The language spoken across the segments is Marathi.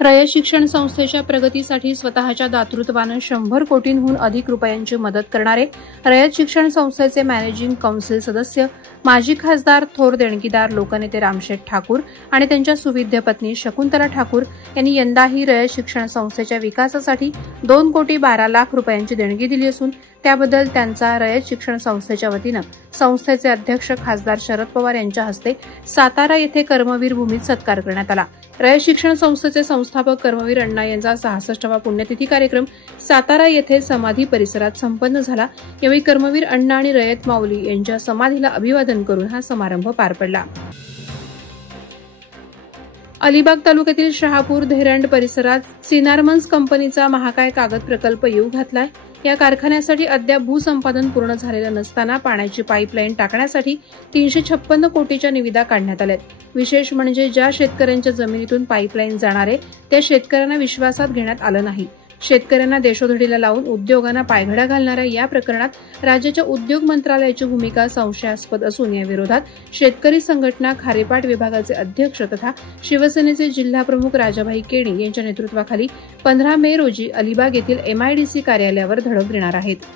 रयत शिक्षण संस्थेच्या प्रगतीसाठी स्वतःच्या दातृत्वानं 100 कोटींहून अधिक रुपयांची मदत करणारे रयत शिक्षण संस्थेचे मॅनेजिंग काउन्सिल सदस्य, माजी खासदार, थोर देणगीदार लोकनेते रामशेठ ठाकूर आणि त्यांच्या सुविद्य पत्नी शकुंतला ठाकूर यांनी यंदाही रयत शिक्षण संस्थेच्या विकासासाठी 2 कोटी 12 लाख रुपयांची देणगी दिली असून त्याबद्दल त्यांचा रयत शिक्षण संस्थेच्या वतीनं संस्थेचे अध्यक्ष खासदार शरद पवार यांच्या हस्ते सातारा येथे कर्मवीर भूमीत सत्कार करण्यात आला। रयत शिक्षण संस्थेचे संस्थापक कर्मवीर अण्णा यांचा 66वा पुण्यतिथी कार्यक्रम सातारा येथे समाधी परिसरात संपन्न झाला। यावेळी कर्मवीर अण्णा आणि रयत माऊली यांच्या समाधीला अभिवादन करून हा समारंभ पार पडला। अलिबाग तालुक्यातील शहापूर धेरंड परिसरात सिनारमन्स कंपनीचा महाकाय कागद प्रकल्प येऊ घातलाय। या कारखान्यासाठी अद्याप भूसंपादन पूर्ण झालेलं नसताना पाण्याची पाईपलाईन टाकण्यासाठी 356 कोटीच्या निविदा काढण्यात आल्यात। विशेष म्हणजे ज्या शेतकऱ्यांच्या जमिनीतून पाईपलाईन जाणार आहे त्या शेतकऱ्यांना विश्वासात घेण्यात आलं नाही। शेतकऱ्यांना देशोधडीला लावून उद्योगांना पायघडा घालणाऱ्या या प्रकरणात राज्याच्या उद्योग मंत्रालयाची भूमिका संशयास्पद असून या विरोधात शेतकरी संघटना, खारेपाट विभागाचे अध्यक्ष तथा शिवसेनेचे जिल्हाप्रमुख राजाभाई केणी यांच्या नेतृत्वाखाली 15 मे रोजी अलिबाग येथील MIDC कार्यालयावर धडक देणार आहेत।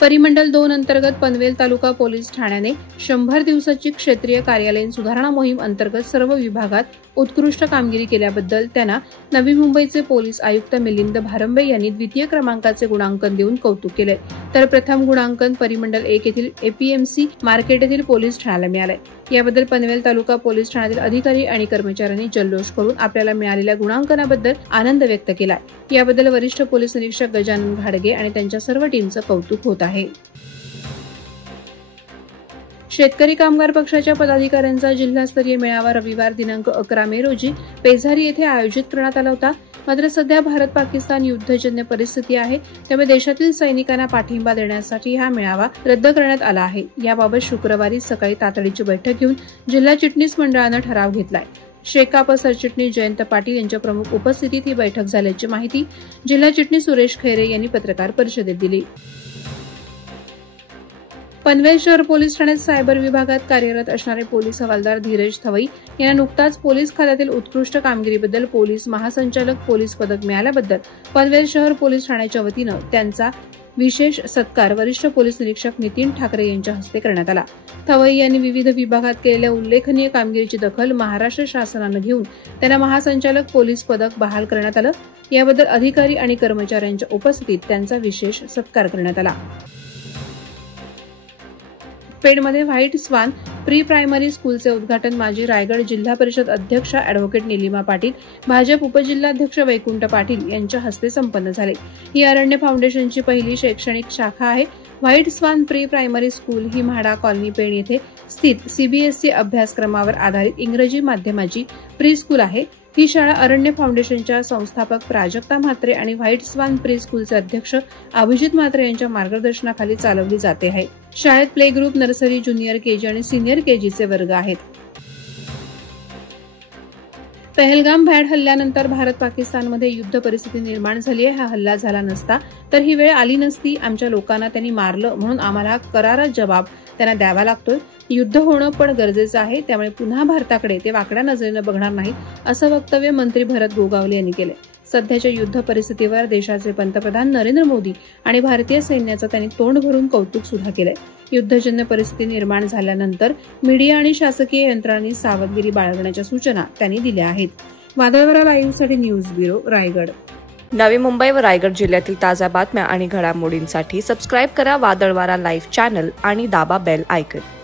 परिमंडल 2 अंतर्गत पनवेल तालुका पोलीस ठाण्याने 100 दिवसाची क्षेत्रीय कार्यालयीन सुधारणा मोहीम अंतर्गत सर्व विभागात उत्कृष्ट कामगिरी केल्याबद्दल त्यांना नवी मुंबईचे पोलीस आयुक्त मिलिंद भारंबे यांनी द्वितीय क्रमांकाचे गुणांकन देऊन कौतुक केले, तर प्रथम गुणांकन परिमंडल 1 येथील APMC मार्केट येथील पोलीस ठाण्याला मिळाले। याबद्दल पनवेल तालुका पोलीस ठाण्यातील अधिकारी आणि कर्मचाऱ्यांनी जल्लोष करून आपल्याला मिळालेल्या गुणांकनाबद्दल आनंद व्यक्त केला। याबद्दल वरिष्ठ पोलीस निरीक्षक गजानन घाडगे आणि त्यांच्या सर्व टीमचं कौतुक होत आहे। शेतकरी कामगार पक्षाच्या पदाधिकाऱ्यांचा जिल्हास्तरीय मेळावा रविवार दिनांक 11 मे रोजी पेझारी येथे आयोजित करण्यात आला होता। मात्र सध्या भारत-पाकिस्तान युद्धजन्य परिस्थिती आहे, त्यामुळे देशातील सैनिकांना पाठिंबा देण्यासाठी हा मेळावा रद्द करण्यात आला आहे। याबाबत शुक्रवारी सकाळी तातडीची बैठक घेऊन जिल्हा चिटणीस मंडळानं ठराव घेतलाय। शेकाप सरचिटणीस जयंत पाटील यांच्या प्रमुख उपस्थितीत ही बैठक झाल्याची माहिती जिल्हा चिटणीस सुरेश खैरे यांनी पत्रकार परिषदेत दिली। पनवेल शहर पोलीस ठाण्यात सायबर विभागात कार्यरत असणारे पोलीस हवालदार धीरज थवई यांना नुकताच पोलीस खात्यातील उत्कृष्ट कामगिरीबद्दल पोलीस महासंचालक पोलीस पदक मिळाल्याबद्दल पनवेल शहर पोलीस ठाण्याच्या वतीनं त्यांचा विशेष सत्कार वरिष्ठ पोलीस निरीक्षक नितीन ठाकरे यांच्या हस्ते करण्यात आला। थवई यांनी विविध विभागात केलेल्या उल्लेखनीय कामगिरीची दखल महाराष्ट्र शासनानं घेऊन त्यांना महासंचालक पोलीस पदक बहाल करण्यात आलं। याबद्दल अधिकारी आणि कर्मचाऱ्यांच्या उपस्थितीत त्यांचा विशेष सत्कार करण्यात आला। पेडमध्ये व्हाईट स्वान प्री प्रायमरी स्कूलचे उद्घाटन माजी रायगड जिल्हा परिषद अध्यक्ष अॅडव्होकेट निलिमा पाटील, भाजप उपजिल्हाध्यक्ष वैकुंठ पाटील यांच्या हस्ते संपन्न झाले। ही अरण्य फाउंडेशनची पहिली शैक्षणिक शाखा आहे। White swan pre primary school ही म्हाडा कॉलनी पेण येथे स्थित CBSE अभ्यासक्रमावर आधारित इंग्रजी माध्यमाची प्री स्कूल आहे। ही शाळा अरण्य फाउंडेशनच्या संस्थापक प्राजक्ता म्हात्रे आणि व्हाईट स्वान प्री स्कूलचे अध्यक्ष अभिजित म्हात्रे यांच्या मार्गदर्शनाखाली चालवली जाते आहे। शाळेत play group, nursery, junior KG आणि सिनियर KGचे वर्ग आहेत। पहलगाम भ्याड हल्ल्यानंतर भारत-पाकिस्तानमध्ये युद्ध परिस्थिती निर्माण झाली आहे। हा हल्ला झाला नसता तर ही वेळ आली नसती। आमच्या लोकांना त्यांनी मारलं म्हणून आम्हाला करारा जबाब त्यांना द्यावा लागतोय। युद्ध होणं पण गरजेचं आहे, त्यामुळे पुन्हा भारताकडे ते वाकड्या नजरेनं बघणार नाहीत, असं वक्तव्य मंत्री भरत गोगावले यांनी केले। सध्याच्या युद्ध परिस्थितीवर देशाचे पंतप्रधान नरेंद्र मोदी आणि भारतीय सैन्याचं त्यांनी तोंड भरून कौतुक सुद्धा केलंय। युद्धजन्य परिस्थिती निर्माण झाल्यानंतर मीडिया आणि शासकीय यंत्रणांनी सावधगिरी बाळगण्याच्या सूचना त्यांनी दिल्या आहेत। वादळवारा लाईव्हसाठी न्यूज ब्युरो, रायगड। नवी मुंबई व रायगड जिल्ह्यातील ताज्या बातम्या आणि घडामोडींसाठी सबस्क्राईब करा वादळवारा लाईव्ह चॅनल आणि दाबा बेल आयकॉन।